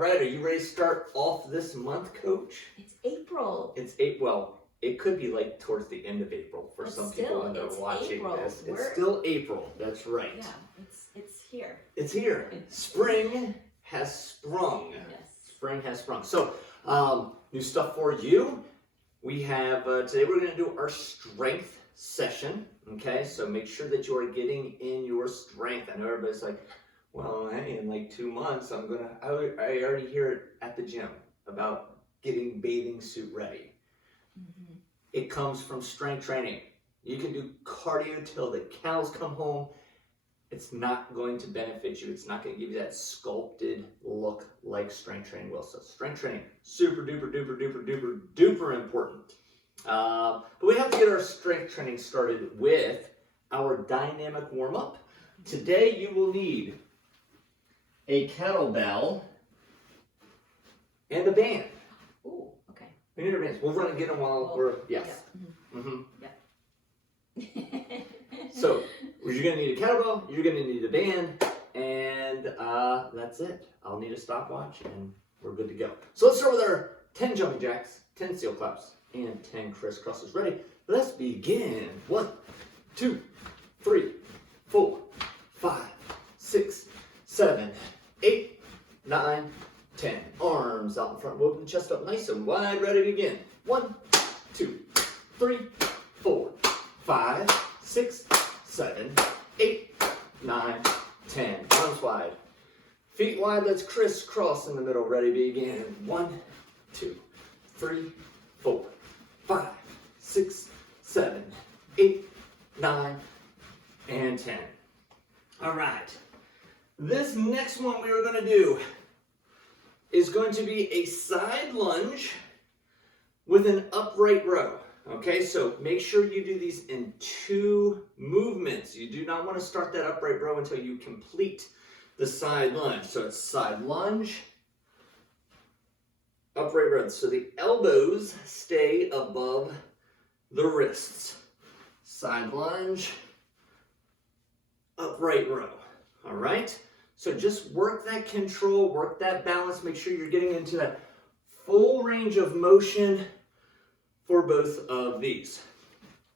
right, are you ready to start off this month, Coach? It's April. It's April. Well, it could be like towards the end of April for some people when they're watching April. this. It's still April. That's right. Yeah, it's here. It's here. Spring has sprung. Yes. Spring has sprung. So, new stuff for you. We have today. We're going to do our strength session. Okay, so make sure that you are getting in your strength. I know everybody's like, well, hey, in like 2 months, I already hear it at the gym about getting bathing suit ready. Mm-hmm. It comes from strength training. You can do cardio till the cows come home. It's not going to benefit you. It's not going to give you that sculpted look like strength training will. So strength training, super duper duper duper duper duper important. But we have to get our strength training started with our dynamic warm-up. Today you will need a kettlebell and a band. Ooh, okay. We need our bands. We're going to get them while we're, yes. Yeah. Mm-hmm. Yeah. So you're going to need a kettlebell, you're going to need a band, and that's it. I'll need a stopwatch, and we're good to go. So let's start with our 10 jumping jacks, 10 seal claps, and 10 crisscrosses. Ready? Let's begin. 1, 2, 3, 4, 5, 6, 7, 8, 9, 10. Arms out in front, open the chest up nice and wide, ready to begin. 1, 2, 3, 4, 5, 6, 7, 8, 9, 10. Arms wide. Feet wide, let's crisscross in the middle, ready to begin. 1, 2, 3, 4, 5, 6, 7, 8, 9, and 10. All right. This next one we are going to do is going to be a side lunge with an upright row. Okay, so make sure you do these in 2 movements. You do not want to start that upright row until you complete the side lunge. So it's side lunge, upright row. So the elbows stay above the wrists. Side lunge, upright row. All right? So just work that control, work that balance. Make sure you're getting into that full range of motion for both of these.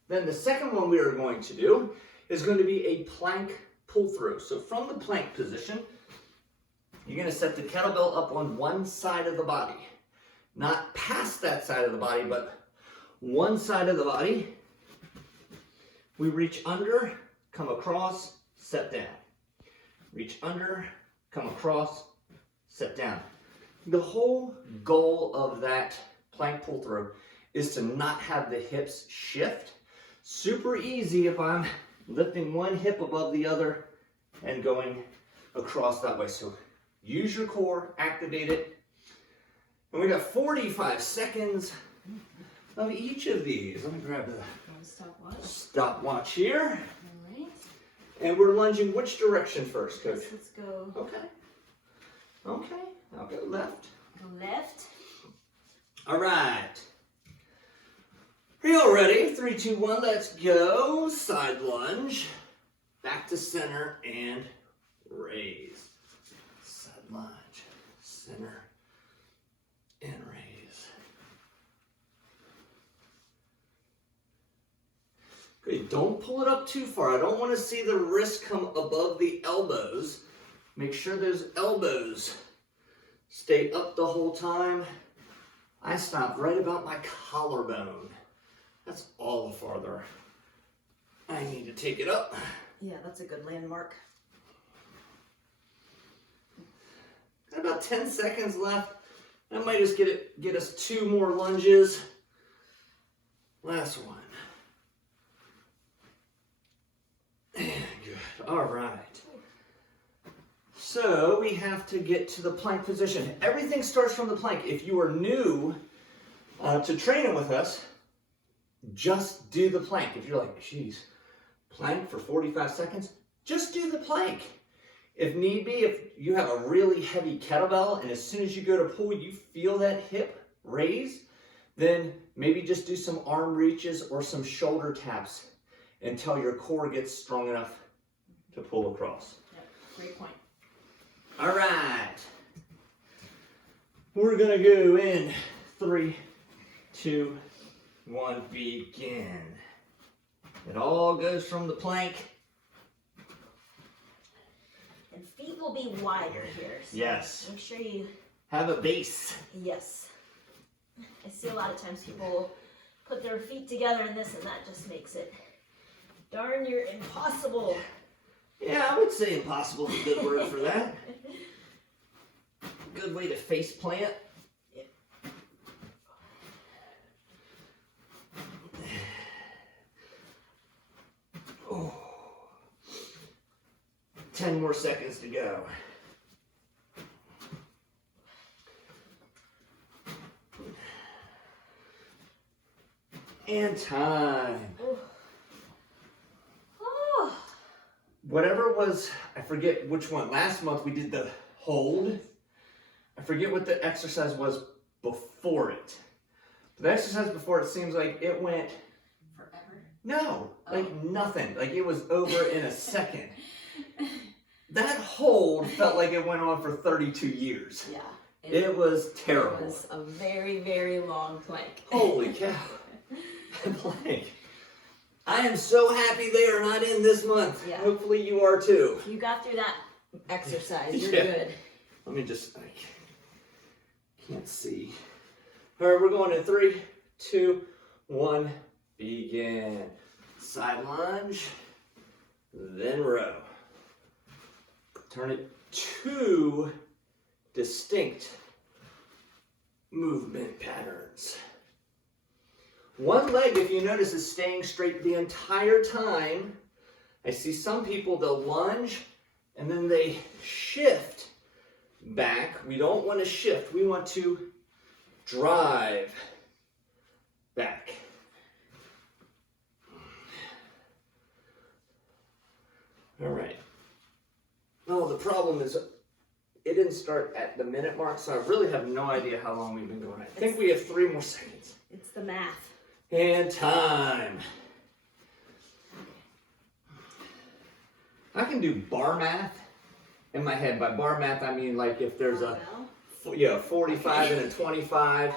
Then the second one we are going to do is going to be a plank pull through. So from the plank position, you're going to set the kettlebell up on one side of the body. Not past that side of the body, but one side of the body. We reach under, come across, set down. Reach under, come across, set down. The whole goal of that plank pull through is to not have the hips shift. Super easy if I'm lifting one hip above the other and going across that way. So use your core, activate it. And we got 45 seconds of each of these. Let me grab the stopwatch here. All right. And we're lunging which direction first, Coach? Let's go. Okay. Okay. I'll go left. Go left. All right. Are you all ready? 3, 2, 1, let's go. Side lunge. Back to center and raise. Side lunge. Center and raise. Good. Don't pull it up too far. I don't want to see the wrist come above the elbows. Make sure those elbows stay up the whole time. I stop right about my collarbone. That's all the farther I need to take it up. Yeah, that's a good landmark. Got about 10 seconds left. I might just get us 2 more lunges. Last one. And good. All right. So we have to get to the plank position. Everything starts from the plank. If you are new to training with us, just do the plank. If you're like, geez, plank for 45 seconds, just do the plank. If need be, if you have a really heavy kettlebell and as soon as you go to pull, you feel that hip raise, then maybe just do some arm reaches or some shoulder taps until your core gets strong enough to pull across. Yep, great point. All right. We're gonna go in 3, 2, 1, begin. It all goes from the plank. And feet will be wider here. So Yes. make sure you Have a base. Yes. I see a lot of times people put their feet together in this and that just makes it darn near impossible. Yeah, I would say impossible is a good word for that. Good way to face plant. Yep. Oh. 10 more seconds to go. And time. Oh. Oh. Whatever was, I forget which one. Last month we did the hold. I forget what the exercise was before it. The exercise before it seems like it went Forever? no, like nothing. Like it was over in a second. That hold felt like it went on for 32 years. Yeah. It was terrible. It was a very, very long plank. Holy cow. Plank. I am so happy they are not in this month. Yeah. Hopefully you are too. If you got through that exercise, you're Yeah. good. Let me just, I can't see. All right, we're going in 3, 2, 1, begin. Side lunge, then row. Turn it 2 distinct movement patterns. One leg, if you notice, is staying straight the entire time. I see some people, they'll lunge and then they shift back. We don't want to shift. We want to drive back. All right. Oh, the problem is it didn't start at the minute mark, so I really have no idea how long we've been going. I think we have 3 more seconds. It's the math. And time. I can do bar math in my head. By bar math, I mean like if there's a 45 and a 25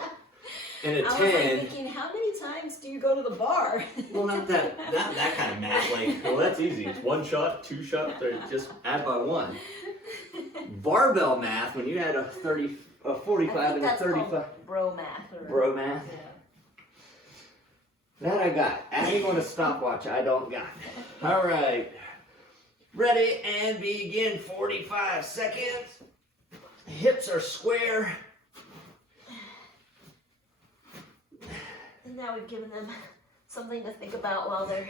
and a 10. I was like thinking, how many times do you go to the bar? Well, not that kind of math. Like, well, that's easy. It's 1 shot, 2 shots, or just add by 1. Barbell math, when you add a 45 and a 35. Bro math. Or, Bro math. Yeah. That I got. Adding on a stopwatch, I don't got. All right. Ready and begin. 45 seconds. Hips are square. And now we've given them something to think about while they're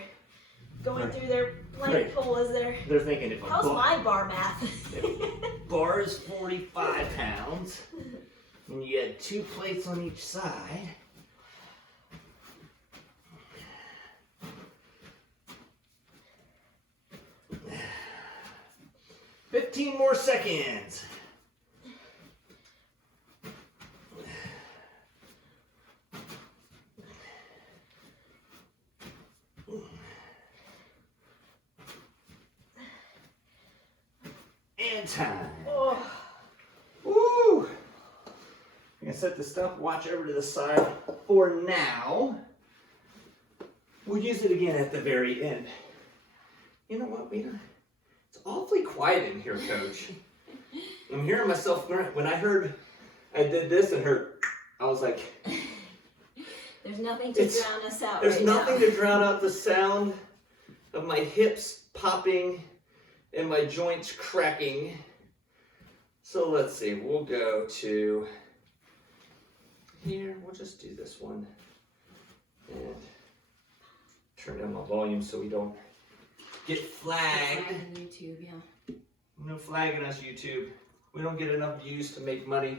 going Right. through their plank Right. pole. Is there? They're thinking if a How's my bar math? bar is 45 pounds, and you had 2 plates on each side. $15 more seconds. And time. Oh. Woo! I'm gonna set the stopwatch over to the side for now. We'll use it again at the very end. You know what? It's awfully quiet in here, Coach. I'm hearing myself. When I heard I did this and heard, I was like, There's nothing to drown us out. there's right nothing now. to drown out the sound of my hips popping and my joints cracking. So let's see, we'll go to here. We'll just do this one and turn down my volume so we don't get flagged. Flag on YouTube, yeah. No flagging us, YouTube. We don't get enough views to make money.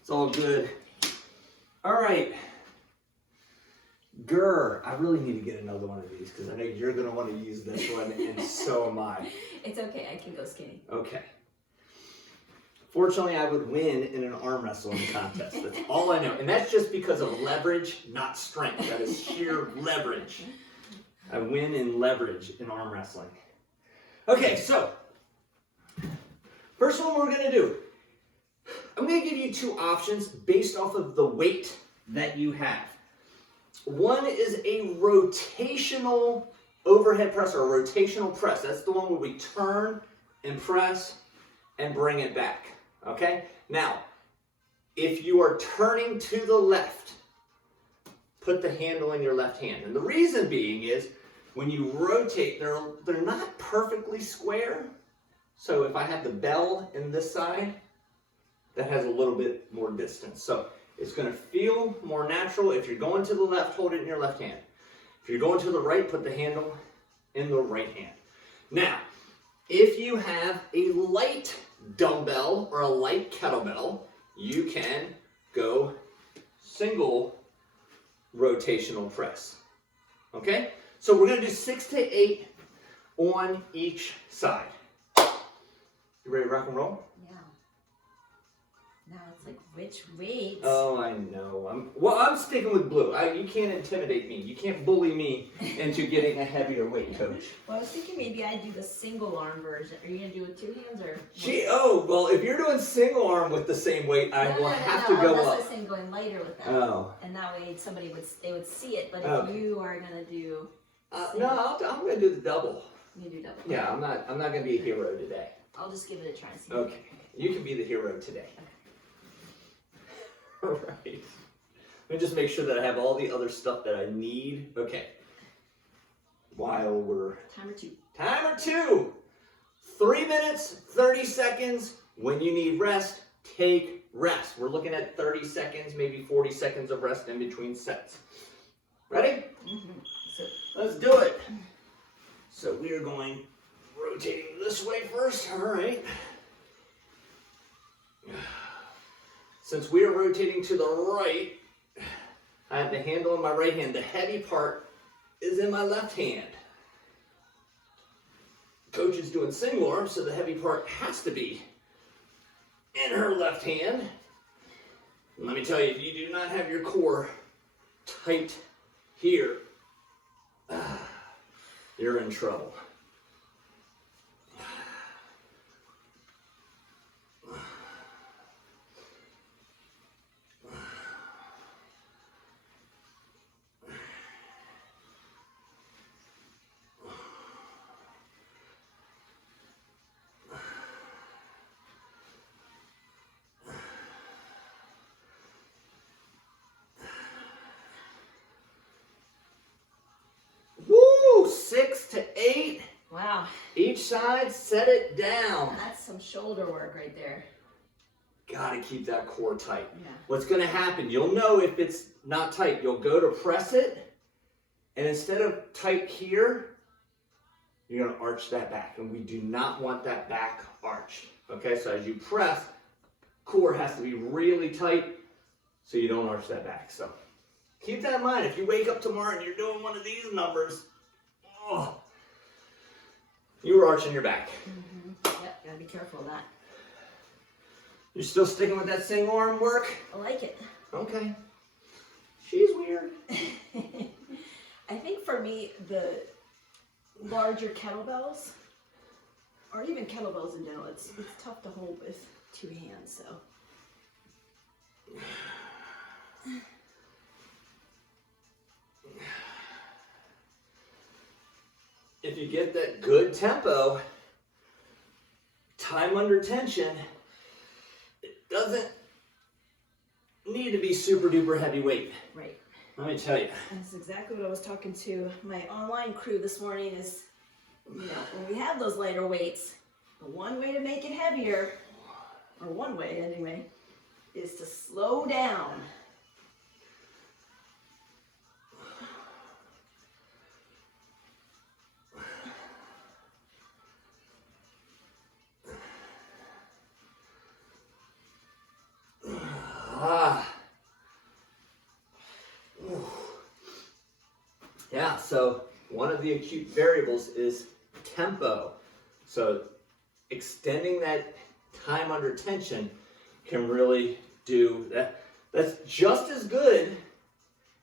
It's all good. All right. Grr. I really need to get another one of these because I know you're going to want to use this one, and so am I. It's okay, I can go skinny. Okay. Fortunately, I would win in an arm wrestling contest. That's all I know. And that's just because of leverage, not strength. That is sheer leverage. I win in leverage in arm wrestling. Okay, so first one we're going to do. I'm going to give you two options based off of the weight that you have. One is a rotational overhead press or a rotational press. That's the one where we turn and press and bring it back. Okay? Now, if you are turning to the left, put the handle in your left hand. And the reason being is when you rotate, they're not perfectly square. So if I have the bell in this side, that has a little bit more distance. So it's going to feel more natural. If you're going to the left, hold it in your left hand. If you're going to the right, put the handle in the right hand. Now, if you have a light dumbbell or a light kettlebell, you can go single rotational press. Okay? So we're going to do 6 to 8 on each side. You ready to rock and roll? Yeah. Now it's like, which weights? Oh, I know. I'm sticking with blue. You can't intimidate me. You can't bully me into getting a heavier weight, Coach. Well, I was thinking maybe I'd do the single arm version. Are you going to do it with 2 hands or? Well, if you're doing single arm with the same weight, I will have to go that's up. what I'm saying, going lighter with that. Oh. And that way they would see it. But if you are going to do. No, I'm going to do the double. You do double. Yeah, I'm not going to be a hero today. I'll just give it a try and see. Okay. You can be the hero today. All right. Let me just make sure that I have all the other stuff that I need. Okay. While we're... Timer 2. Timer 2. 3 minutes, 30 seconds. When you need rest, take rest. We're looking at 30 seconds, maybe 40 seconds of rest in between sets. Ready? Mm-hmm. Let's do it. So we are going rotating this way first. All right. Since we are rotating to the right, I have the handle in my right hand. The heavy part is in my left hand. Coach is doing single arm, so the heavy part has to be in her left hand. And let me tell you, if you do not have your core tight here, you're in trouble. Woo! 6 to 8. Wow. Each side, set it down. That's some shoulder work right there. Gotta keep that core tight. Yeah. What's gonna happen, you'll know if it's not tight. You'll go to press it, and instead of tight here, you're gonna arch that back. And we do not want that back arched. Okay, so as you press, core has to be really tight so you don't arch that back. So keep that in mind. If you wake up tomorrow and you're doing one of these numbers, you were arching your back. Mm-hmm. Yep, gotta be careful of that. You're still sticking with that single arm work? I like it. Okay. She's weird. I think for me, the larger kettlebells, or even kettlebells in general, it's tough to hold with 2 hands, so. If you get that good tempo, time under tension, it doesn't need to be super duper heavyweight. Right. Let me tell you. That's exactly what I was talking to my online crew this morning is, you know, when we have those lighter weights, the one way to make it heavier, or one way anyway, is to slow down. Yeah, so one of the acute variables is tempo. So extending that time under tension can really do that. That's just as good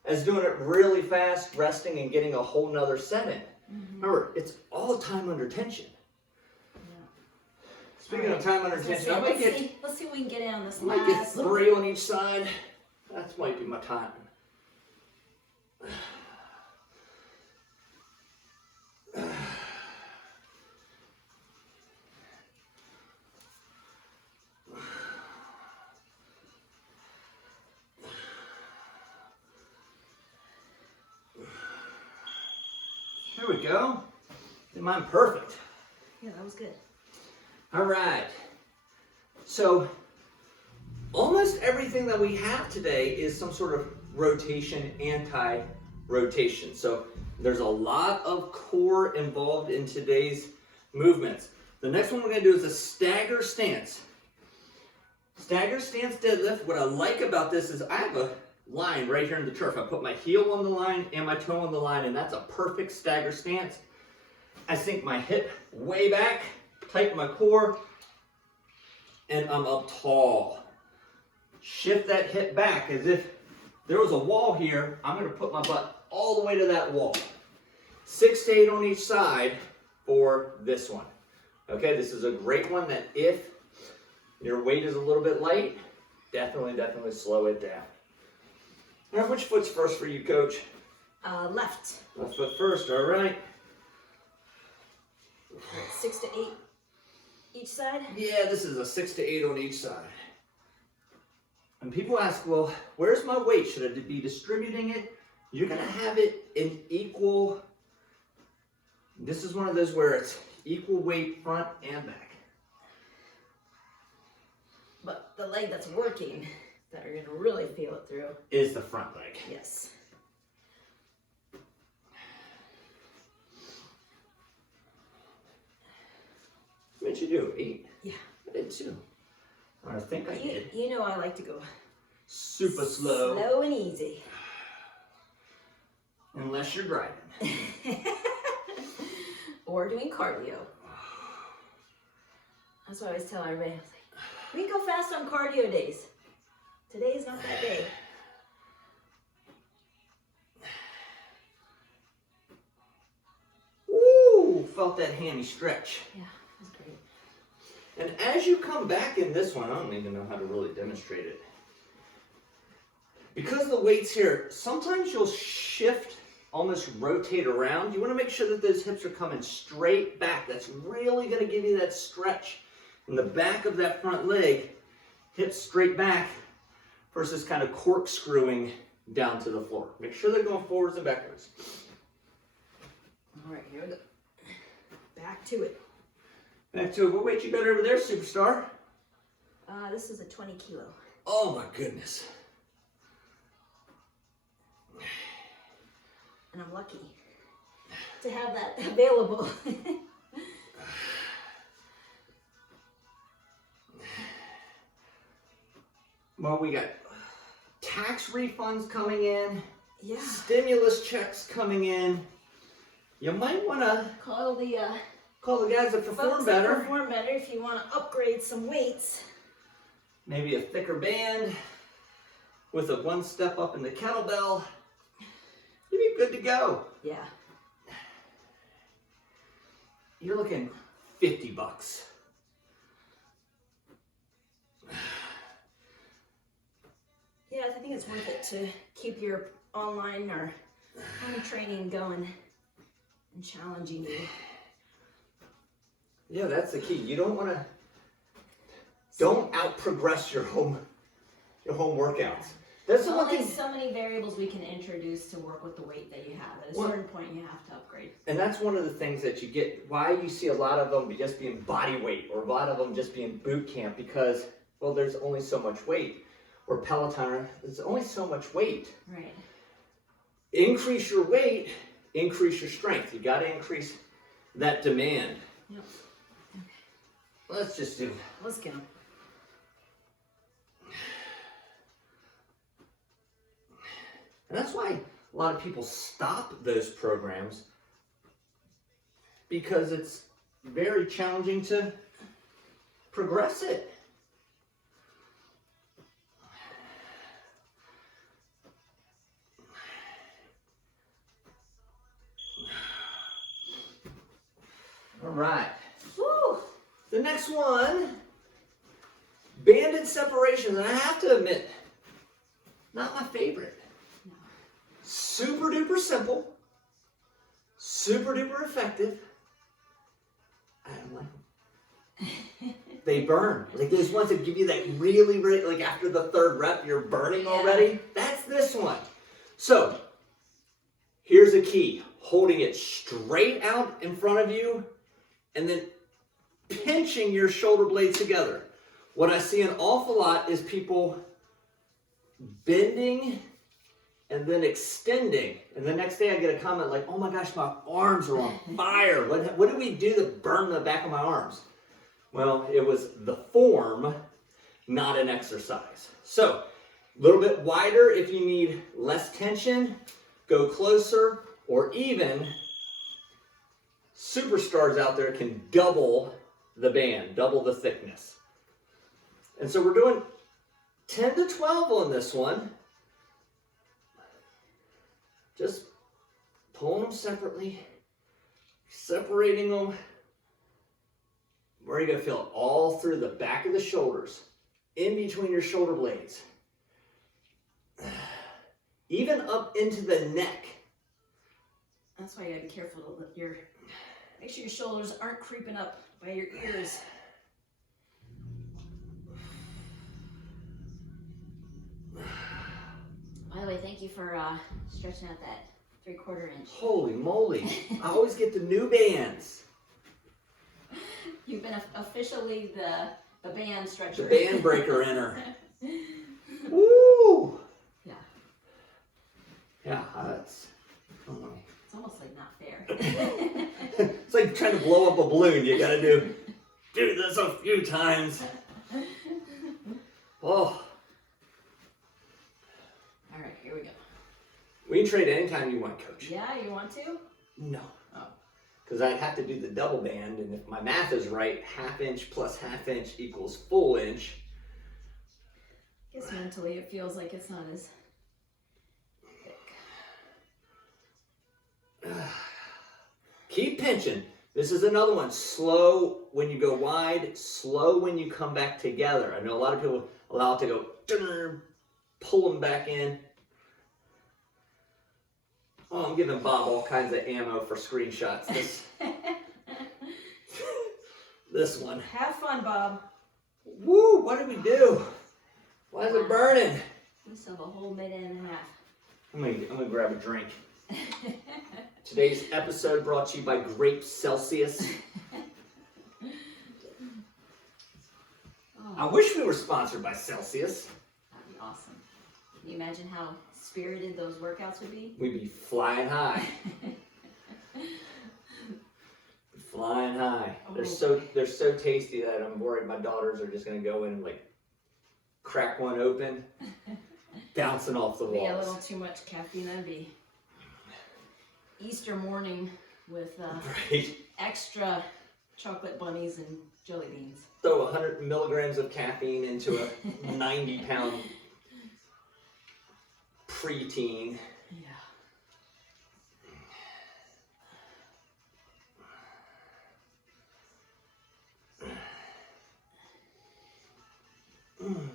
as doing it really fast, resting, and getting a whole nother set in. Mm-hmm. Remember, it's all time under tension. Yeah. Speaking of time under tension, I might get, let's see if we can get in on this I might get last little 3 on each side. That might be my time. There we go. Mine perfect. Yeah, that was good. All right. So almost everything that we have today is some sort of rotation, anti-rotation. So there's a lot of core involved in today's movements. The next one we're going to do is a stagger stance. Stagger stance deadlift. What I like about this is I have a line right here in the turf. I put my heel on the line and my toe on the line, and that's a perfect stagger stance. I sink my hip way back, tighten my core, and I'm up tall. Shift that hip back as if there was a wall here. I'm going to put my butt all the way to that wall. 6 to 8 on each side for this one. Okay, this is a great one that if your weight is a little bit light, definitely slow it down. All right, which foot's first for you, Coach? Left. Left foot first, all right. 6 to 8 each side? Yeah, this is a 6 to 8 on each side. And people ask, well, where's my weight? Should I be distributing it? You're going to have it in equal. This is one of those where it's equal weight front and back. But the leg that's working, that are going to really feel it through, is the front leg. yes. What did you do? 8? Yeah. I did too. I think I did. You know I like to go Super slow. slow and easy. Unless you're driving. Or doing cardio. That's what I always tell everybody. I was like, we can go fast on cardio days. Today's not that day. Woo! Felt that hammy stretch. Yeah, that's great. And as you come back in this one, I don't even know how to really demonstrate it. Because the weight's here, sometimes you'll shift, almost rotate around. You want to make sure that those hips are coming straight back. That's really going to give you that stretch in the back of that front leg. Hips straight back versus kind of corkscrewing down to the floor. Make sure they're going forwards and backwards. All right, here we go. Back to it. Back to it. What weight you got over there, superstar? This is a 20 kilo. Oh my goodness. And I'm lucky to have that available. Well, we got tax refunds coming in. Yeah. Stimulus checks coming in. You might want to Call the guys that perform folks that better. perform better if you want to upgrade some weights. Maybe a thicker band with a 1 step up in the kettlebell. You'd be good to go. Yeah. You're looking $50. Yeah, I think it's worth it to keep your online or home training going and challenging you. Yeah, that's the key. You don't want to. Don't out progress your home workouts. That's There's the one only thing. so many variables we can introduce to work with the weight that you have. At a certain point, you have to upgrade. And that's one of the things that you get, why you see a lot of them just being body weight or a lot of them just being boot camp because, well, there's only so much weight. Or Peloton, there's only so much weight. Right. Increase your weight, increase your strength. You got to increase that demand. Yep. Let's just do. Let's go. And that's why a lot of people stop those programs because it's very challenging to progress it. All right. Woo! The next one, banded separations, and I have to admit, not my favorite. No. Super duper simple, super duper effective. I don't like them. They burn. Like those ones that give you that really, like after the third rep, you're burning already. That's this one. So, here's a key. Holding it straight out in front of you and then pinching your shoulder blades together. What I see an awful lot is people bending and then extending. And the next day I get a comment like, oh my gosh, my arms are on fire. What did we do to burn the back of my arms? Well, it was the form, not an exercise. So, a little bit wider if you need less tension, go closer, or even superstars out there can double the band, double the thickness. And so we're doing 10 to 12 on this one. Just pulling them separately, separating them. Where are you going to feel it? All through the back of the shoulders, in between your shoulder blades. Even up into the neck. That's why you gotta be careful to make sure your shoulders aren't creeping up by your ears. By the way, thank you for stretching out that 3/4 inch. Holy moly. I always get the new bands. You've been officially the band stretcher. The band breaker inner. Woo! Yeah. Yeah, that's... It's almost like not fair. It's like trying to blow up a balloon. You gotta do this a few times. Oh. All right, here we go. We can trade anytime you want, Coach. Yeah, you want to? No. Oh. Because I'd have to do the double band, and if my math is right, 1/2 inch plus 1/2 inch equals full inch. I guess mentally it feels like it's not as thick. Keep pinching. This is another one. Slow when you go wide, slow when you come back together. I know a lot of people allow it to go, pull them back in. Oh, I'm giving Bob all kinds of ammo for screenshots. This one. Have fun, Bob. Woo, what did we do? Why is it burning? We still have a whole minute and a half. I'm gonna grab a drink. Today's episode brought to you by Grape Celsius. I wish we were sponsored by Celsius. That'd be awesome. Can you imagine how spirited those workouts would be? We'd be flying high. Flying high. They're so tasty that I'm worried my daughters are just gonna go in and like crack one open, bouncing off the walls. Be a little too much caffeine. That'd be Easter morning with right. extra chocolate bunnies and jelly beans. Throw 100 milligrams of caffeine into a 90-pound preteen. Yeah. Ooh.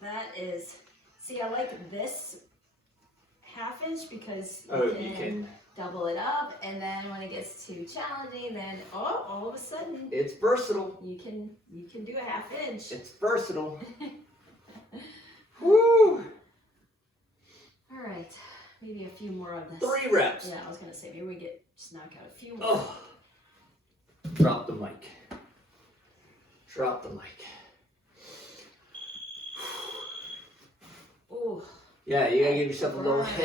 That is, see, I like this 1/2 inch because you can double it up, and then when it gets too challenging, then all of a sudden it's versatile. you can do a 1/2 inch. It's versatile. Woo! All right, maybe a few more of this. 3 reps. Yeah, I was gonna say maybe we just knock out a few more. Oh, drop the mic. Drop the mic. Ooh. Yeah, you gotta give yourself a little Burns.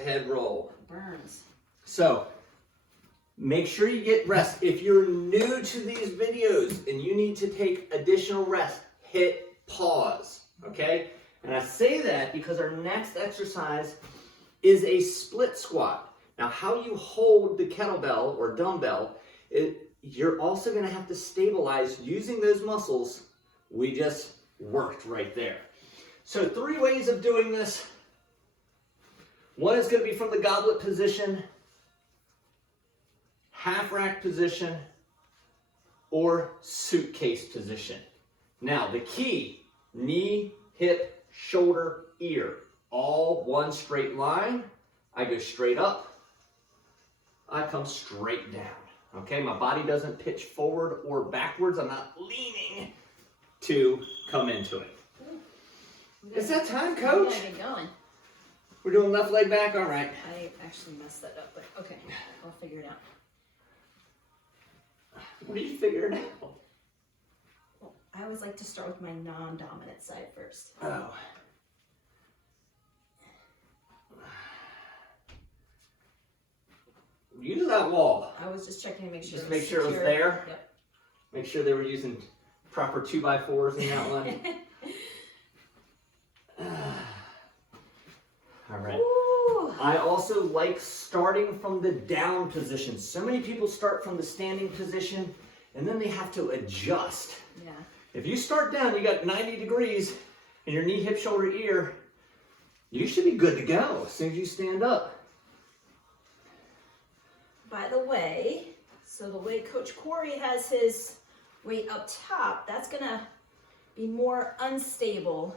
head roll. Burns. So, make sure you get rest. If you're new to these videos and you need to take additional rest, hit pause, okay? And I say that because our next exercise is a split squat. Now, how you hold the kettlebell or dumbbell, you're also gonna have to stabilize using those muscles we just worked right there. So 3 ways of doing this. One is going to be from the goblet position, half rack position, or suitcase position. Now the key, knee, hip, shoulder, ear, all one straight line. I go straight up, I come straight down. Okay, my body doesn't pitch forward or backwards. I'm not leaning to come into it. Is that time, Coach? We gotta get going. We're doing left leg back, all right. I actually messed that up, but okay, I'll figure it out. What did you figure it out? Well, I always like to start with my non-dominant side first. Oh. Use that wall. I was just checking to make sure. Just make sure it was there. Yep. Make sure they were using proper 2x4s in that one. All right. Ooh. I also like starting from the down position. So many people start from the standing position and then they have to adjust. Yeah. If you start down, you got 90 degrees in your knee, hip, shoulder, ear, you should be good to go as soon as you stand up. By the way, so the way Coach Corey has his weight up top, that's gonna be more unstable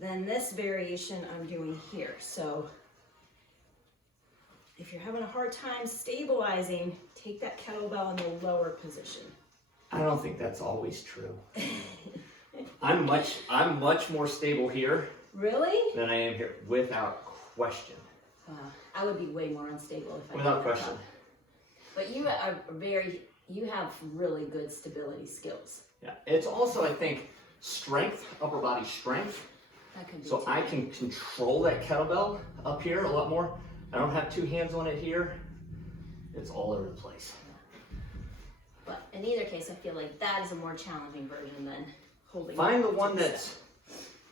than this variation I'm doing here. So if you're having a hard time stabilizing, take that kettlebell in the lower position. I don't think that's always true. I'm much more stable here. Really? Than I am here, without question. I would be way more unstable if I Without did that question. job. But you are you have really good stability skills. Yeah, it's also, I think, strength, upper body strength. That could be So I can control that kettlebell up here a lot more. I don't have two hands on it here. It's all over the place. But in either case, I feel like that is a more challenging version than holding. Find the one that's,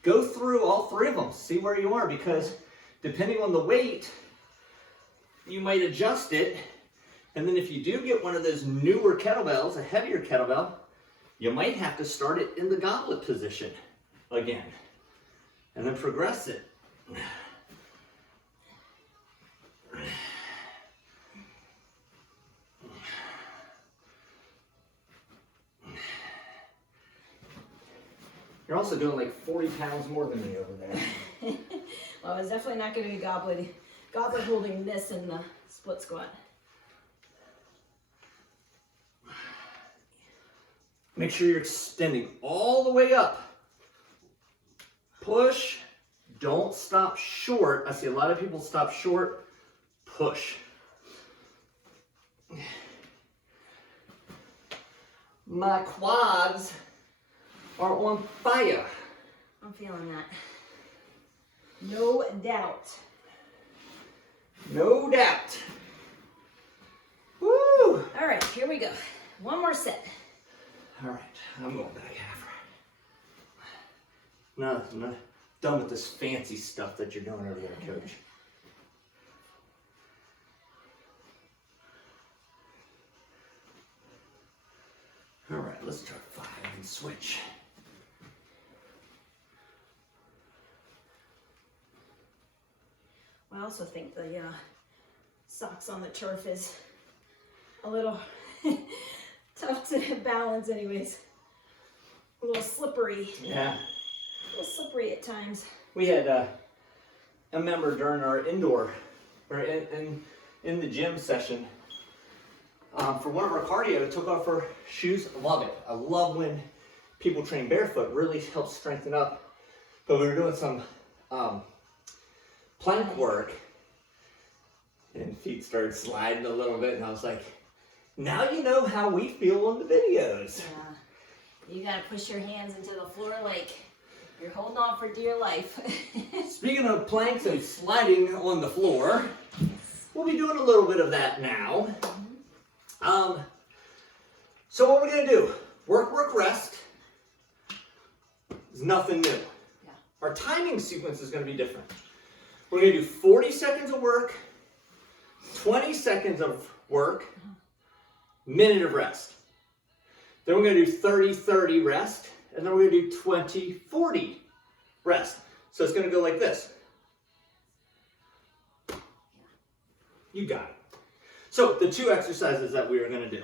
go through all three of them, see where you are, because depending on the weight, you might adjust it. And then if you do get one of those newer kettlebells, a heavier kettlebell, you might have to start it in the goblet position again. And then progress it. You're also doing like 40 pounds more than me over there. Well, I was definitely not going to be goblet holding this in the split squat. Make sure you're extending all the way up. Push. Don't stop short. I see a lot of people stop short. Push. My quads are on fire. I'm feeling that. No doubt. No doubt. Woo! All right, here we go. One more set. All right, I'm going back half. No, I'm not done with this fancy stuff that you're doing over there, Coach. All right, let's try 5 and switch. I also think the socks on the turf is a little tough to balance anyways. A little slippery. Yeah. A little slippery at times. We had a member during our indoor, or in the gym session, for one of our cardio, took off her shoes. I love it. I love when people train barefoot. Really helps strengthen up. But we were doing some plank work, and feet started sliding a little bit, and I was like, now you know how we feel on the videos. Yeah. You gotta push your hands into the floor like you're holding on for dear life. Speaking of planks and sliding on the floor, we'll be doing a little bit of that now. So what we're gonna do, work, rest, is nothing new. Yeah. Our timing sequence is gonna be different. We're gonna do 40 seconds of work, 20 seconds of work, minute of rest. Then we're gonna do 30-30 rest, and then we're gonna do 20-40 rest. So it's gonna go like this. You got it. So the 2 exercises that we are going to do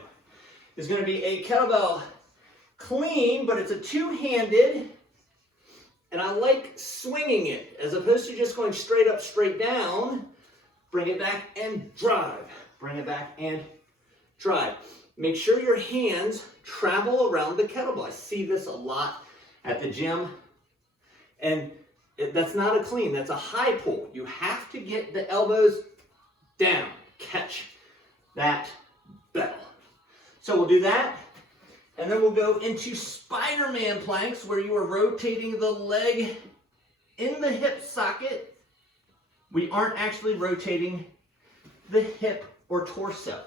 is going to be a kettlebell clean, but it's a 2-handed, and I like swinging it as opposed to just going straight up, straight down. Bring it back and drive. Bring it back and drive. Make sure your hands travel around the kettlebell. I see this a lot at the gym, and that's not a clean, that's a high pull. You have to get the elbows down, catch that bell. So we'll do that, and then we'll go into Spiderman Planks, where you are rotating the leg in the hip socket. We aren't actually rotating the hip or torso.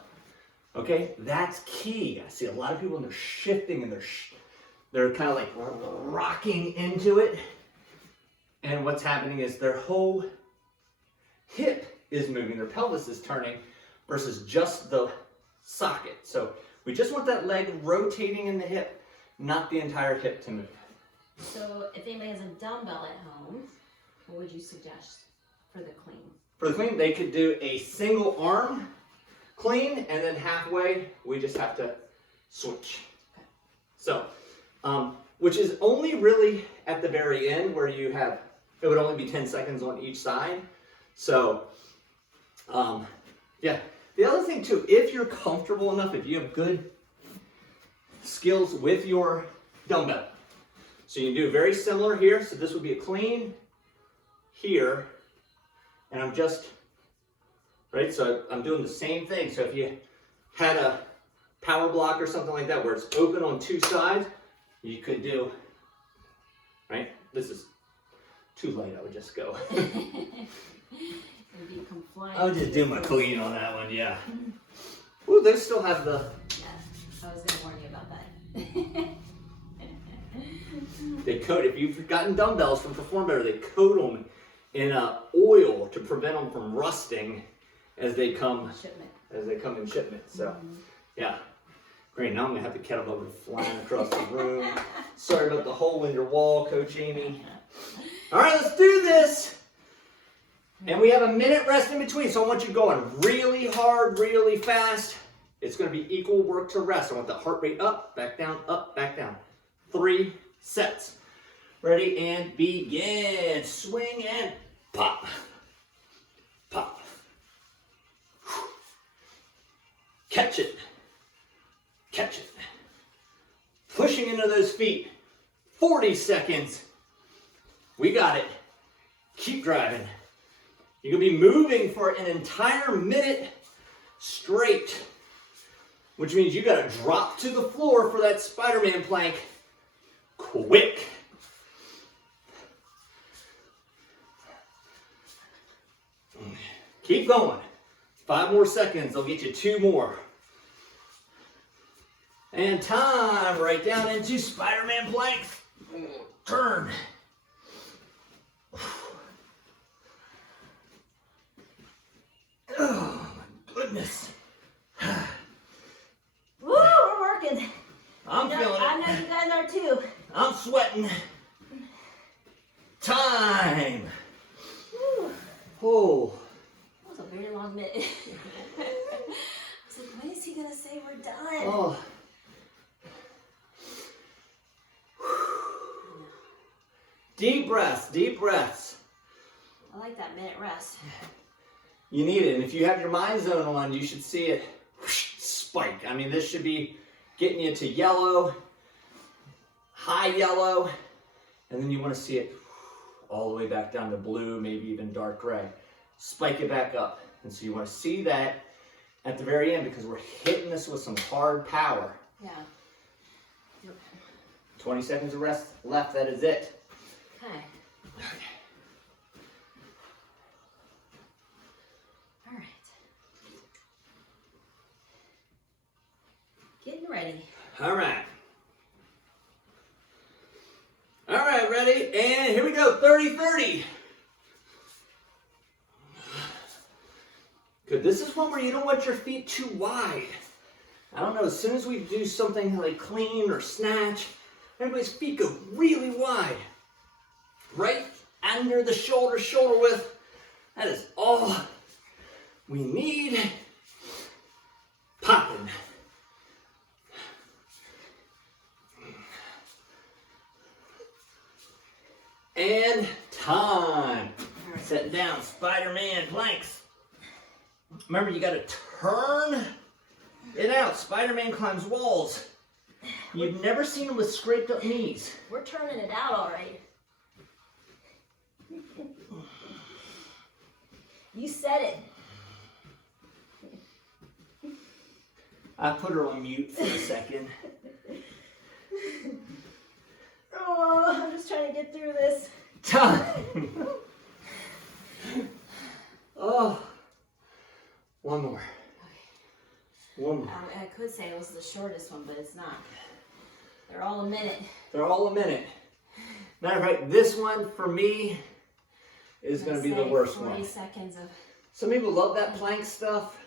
Okay, that's key. I see a lot of people and they're shifting and they're kind of like rocking into it. And what's happening is their whole hip is moving, their pelvis is turning versus just the socket. So we just want that leg rotating in the hip, not the entire hip to move. So if anybody has a dumbbell at home, what would you suggest for the clean? For the clean, they could do a single arm clean, and then halfway, we just have to switch. Okay. So, which is only really at the very end where you have, it would only be 10 seconds on each side. So, yeah. The other thing too, if you're comfortable enough, if you have good skills with your dumbbell, so you can do very similar here. So this would be a clean here, and I'm just, right, so I'm doing the same thing. So if you had a power block or something like that where it's open on 2 sides, you could do, right, this is too light, I would just go. I would just do my clean on that one, yeah. Ooh, they still have the... Yeah, I was going to warn you about that. They coat, if you've gotten dumbbells from Perform Better, they coat them in oil to prevent them from rusting as they come in shipment. So, yeah. Great, now I'm going to have the kettlebell go flying across the room. Sorry about the hole in your wall, Coach Amy. All right, let's do this. And we have a minute rest in between, so I want you going really hard, really fast. It's going to be equal work to rest. I want the heart rate up, back down, up, back down. 3 sets. Ready and begin. Swing and pop. Pop. Catch it. Catch it. Pushing into those feet. 40 seconds. We got it. Keep driving. You're going to be moving for an entire minute straight, which means you got to drop to the floor for that Spiderman plank quick. Keep going. 5 more seconds. I'll get you 2 more. And time. Right down into Spiderman planks. Turn. Oh, my goodness. Woo, we're working. I'm feeling it. I know you guys are too. I'm sweating. Time. Woo. Oh. That was a very long minute. I was like, when is he going to say we're done? Oh. Deep breaths, deep breaths. I like that minute rest. You need it, and if you have your mind zone on, you should see it spike. I mean, this should be getting you to yellow, high yellow, and then you want to see it all the way back down to blue, maybe even dark gray. Spike it back up. And so you want to see that at the very end because we're hitting this with some hard power. Yeah. 20 seconds of rest left, that is it. Okay. All right. Getting ready. All right. All right, ready? And here we go, 30-30. Good, this is one where you don't want your feet too wide. I don't know, as soon as we do something like clean or snatch, everybody's feet go really wide. Right under the shoulder width. That is all we need popping. And time. Set down Spiderman planks. Remember, you gotta turn it out. Spiderman climbs walls. You've never seen him with scraped up knees. We're turning it out all right. You said it. I put her on mute for a second. Oh, I'm just trying to get through this. Time. Oh, one more. One more. I could say it was the shortest one, but it's not. They're all a minute. They're all a minute. Matter of fact, this one for me is going to be the worst 40 one. seconds of. Some people love that plank stuff.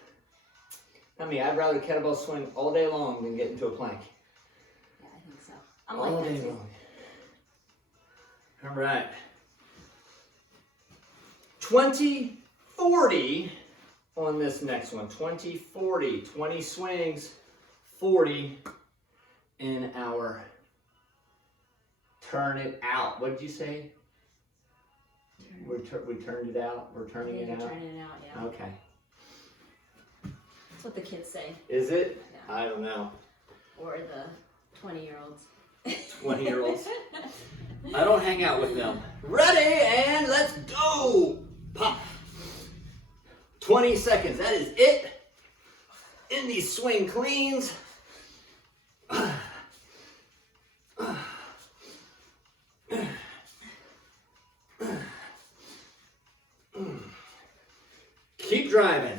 I mean, I'd rather kettlebell swing all day long than get into a plank. Yeah, I think so. I'm All like that day too. long. All right. 20-40 on this next one. 20-40. 20 swings, 40 in our turn it out. What did you say? We turned it out. We're turning it out. Turning it out, yeah. Okay. That's what the kids say. Is it? Yeah. I don't know. Or the 20-year-olds. 20-year-olds. I don't hang out with them. Ready, and let's go. Pop. 20 seconds. That is it. In these swing cleans. Keep driving.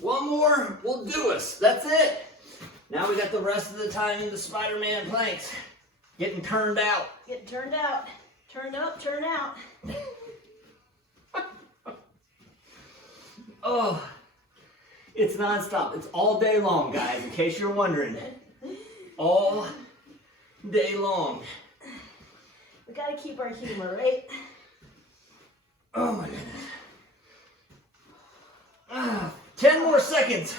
One more will do us. That's it. Now we got the rest of the time in the Spiderman planks. Getting turned out. Get turned out. Turn up, turn out. Oh, it's nonstop. It's all day long, guys, in case you're wondering. All day long. We gotta keep our humor, right? Oh my goodness. 10 more seconds.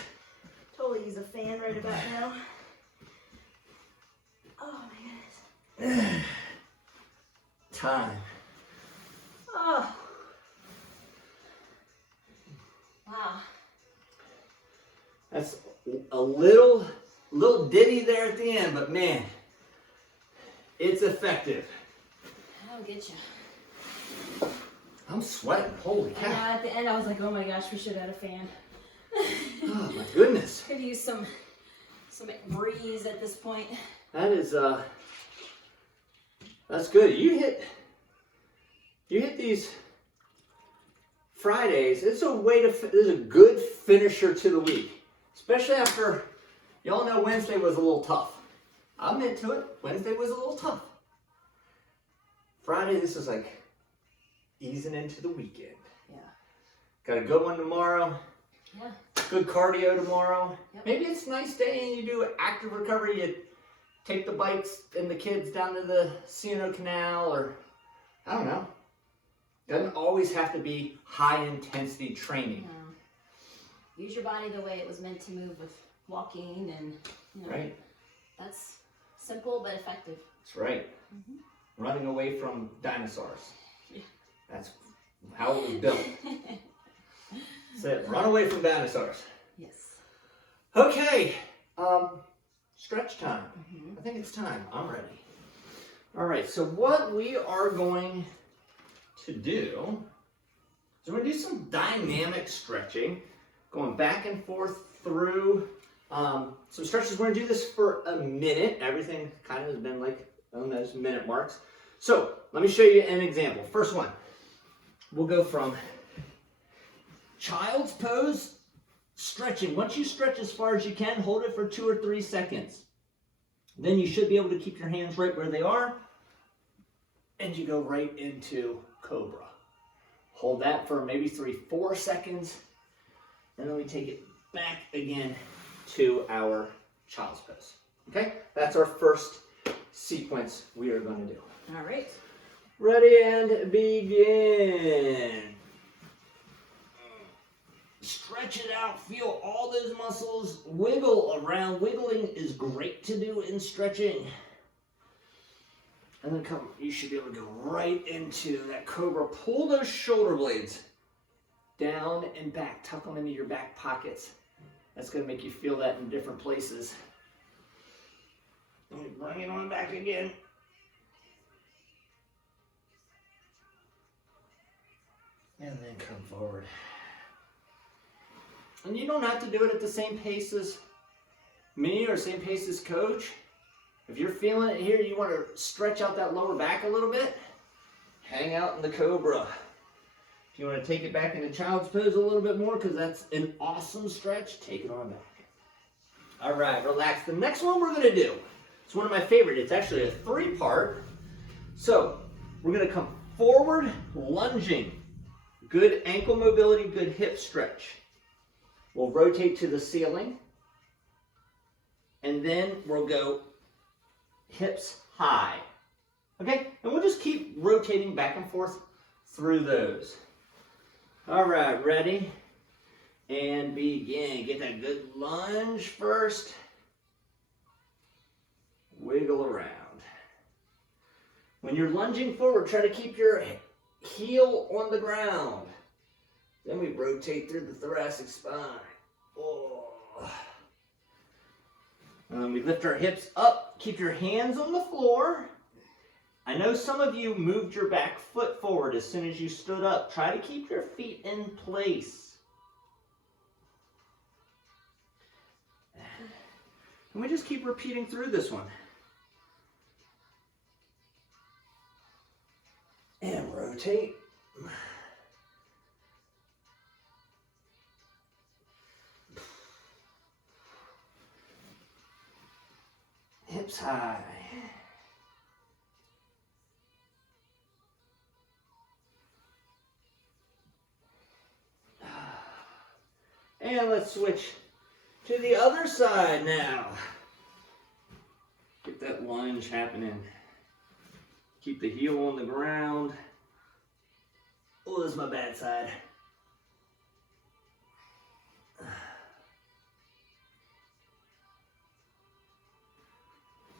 Totally use a fan right about now. Oh my goodness. Time. Oh. Wow. That's a little ditty there at the end, but man, it's effective. That'll get you. I'm sweating. Holy I know, cow. at the end I was like, oh my gosh, we should have had a fan. Oh my goodness. Could use some breeze at this point. That is that's good. You hit these Fridays. It's a way to this is a good finisher to the week. Especially after y'all know Wednesday was a little tough. I'm into it. Wednesday was a little tough. Friday, this is like easing into the weekend. Yeah. Got a good one tomorrow. Yeah. Good cardio tomorrow. Yep. Maybe it's a nice day and you do active recovery. You take the bikes and the kids down to the Siena Canal, or I don't know. Doesn't always have to be high intensity training. Use your body the way it was meant to move with walking and, you know, Right? that's simple but effective. That's right. Running away from dinosaurs. Yeah. That's how it was built. That's it. Run away from dinosaurs. Yes. Okay. Stretch time. I think it's time. I'm ready. All right. So what we are going to do is we're going to do some dynamic stretching, going back and forth through some stretches. We're going to do this for a minute. Everything kind of has been like on those minute marks. So let me show you an example. First one, we'll go from child's pose, stretching. Once you stretch as far as you can, hold it for 2 or 3 seconds. Then you should be able to keep your hands right where they are. And you go right into cobra. Hold that for maybe 3-4 seconds. And then we take it back again to our child's pose. Okay? That's our first sequence we are going to do. All right. Ready and begin. stretch it out, feel all those muscles wiggle around. Wiggling is great to do in stretching. And then you should be able to go right into that cobra. Pull those shoulder blades down and back. Tuck them into your back pockets. That's going to make you feel that in different places. And bring it on back again. And then come forward. And you don't have to do it at the same pace as me or same pace as Coach. If you're feeling it here, you want to stretch out that lower back a little bit, hang out in the cobra. If you want to take it back into child's pose a little bit more, because that's an awesome stretch, take it on back. All right, relax. The next one we're going to do, it's one of my favorite. It's actually a 3-part. So we're going to come forward, lunging. Good ankle mobility, good hip stretch. We'll rotate to the ceiling. And then we'll go hips high. Okay? And we'll just keep rotating back and forth through those. All right, ready? And begin. Get that good lunge first. Wiggle around. When you're lunging forward, try to keep your heel on the ground. Then we rotate through the thoracic spine. Oh. And then we lift our hips up. Keep your hands on the floor. I know some of you moved your back foot forward as soon as you stood up. Try to keep your feet in place. And we just keep repeating through this one. And rotate. Hips high. And let's switch to the other side now. Get that lunge happening. Keep the heel on the ground. Oh, this is my bad side.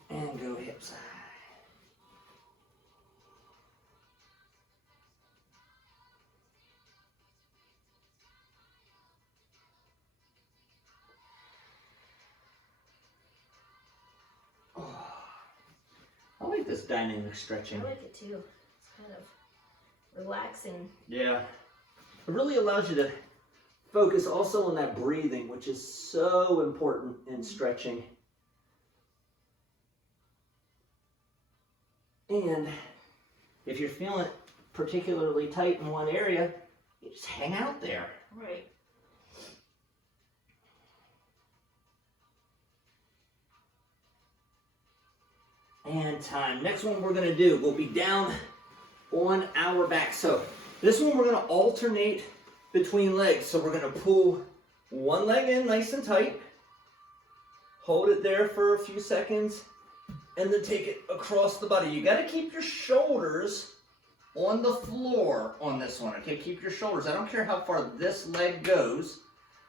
And go hips high. Oh, I like this dynamic stretching. I like it too. It's kind of relaxing. Yeah. It really allows you to focus also on that breathing, which is so important in stretching. And if you're feeling particularly tight in one area, you just hang out there. Right. And time. Next one we're going to do will be down on our back. So this one we're going to alternate between legs. So we're going to pull one leg in nice and tight. Hold it there for a few seconds. And then take it across the body. You got to keep your shoulders on the floor on this one, okay? Keep your shoulders. I don't care how far this leg goes.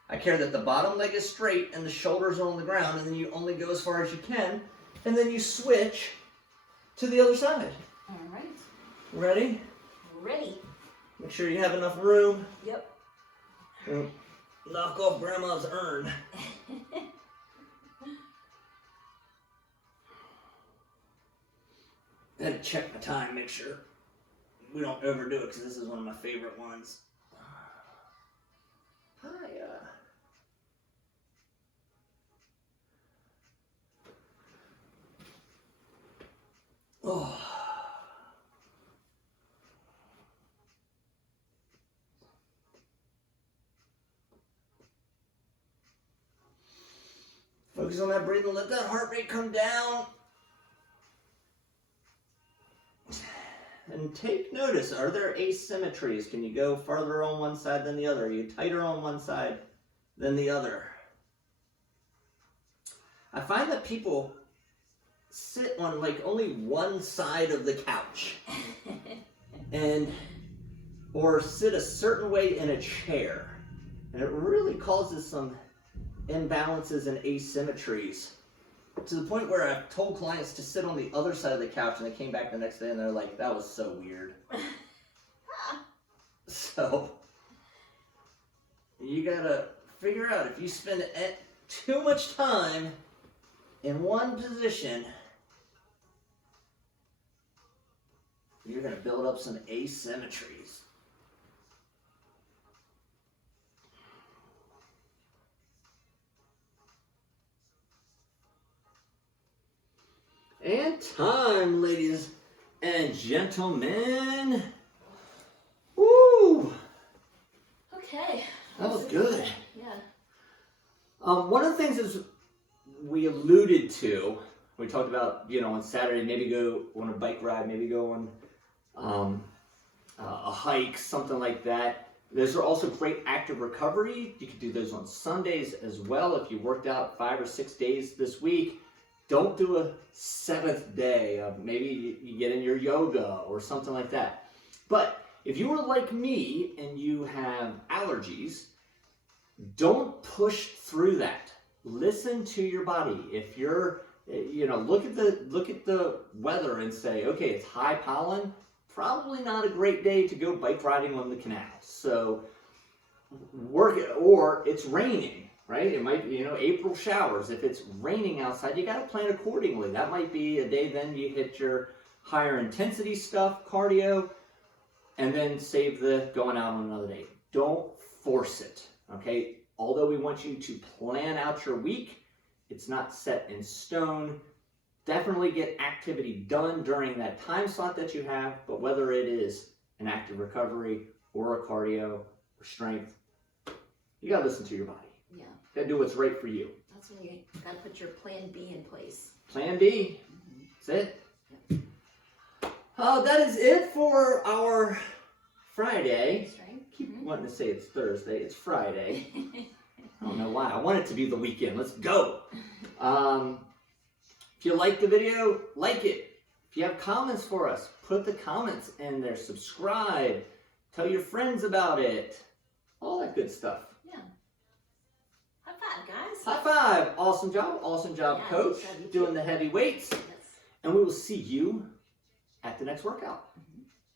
I care that the bottom leg is straight and the shoulders are on the ground, and then you only go as far as you can, and then you switch to the other side. All right. Ready? Ready. Make sure you have enough room. Yep. Knock off Grandma's urn. I had to check my time, make sure we don't overdo it, because this is one of my favorite ones. Hiya. Oh. Focus on that breathing, let that heart rate come down. And take notice, are there asymmetries? Can you go farther on one side than the other? Are you tighter on one side than the other? I find that people sit on like only one side of the couch or sit a certain way in a chair. And it really causes some imbalances and asymmetries. To the point where I've told clients to sit on the other side of the couch and they came back the next day and they're like, that was so weird. So, you gotta figure out if you spend too much time in one position, you're gonna build up some asymmetries. And time, ladies and gentlemen. Woo! Okay. That was good. Yeah. One of the things is we alluded to, we talked about, you know, on Saturday, maybe go on a bike ride, maybe go on a hike, something like that. Those are also great active recovery. You can do those on Sundays as well. If you worked out 5 or 6 days this week, don't do a 7th day of maybe you get in your yoga or something like that. But if you are like me and you have allergies, don't push through that. Listen to your body. If you're, you know, look at the weather and say, okay, it's high pollen, probably not a great day to go bike riding on the canal. So work it, or it's raining, right? It might be, you know, April showers. If it's raining outside, you got to plan accordingly. That might be a day then you hit your higher intensity stuff, cardio, and then save the going out on another day. Don't force it, okay? Although we want you to plan out your week, it's not set in stone. Definitely get activity done during that time slot that you have, but whether it is an active recovery or a cardio or strength, you gotta listen to your body. Yeah. You gotta do what's right for you. That's when you gotta put your plan B in place. Plan B. That's it. That is it for our Friday. That's right. Keep wanting to say it's Thursday. It's Friday. I don't know why. I want it to be the weekend. Let's go. If you like the video, like it. If you have comments for us, put the comments in there. Subscribe. Tell your friends about it. All that good stuff. Yeah. High five, guys. High five. Awesome job. Awesome job, Yeah, Coach. good job, you Doing too. the heavy weights. Yes. And we will see you at the next workout.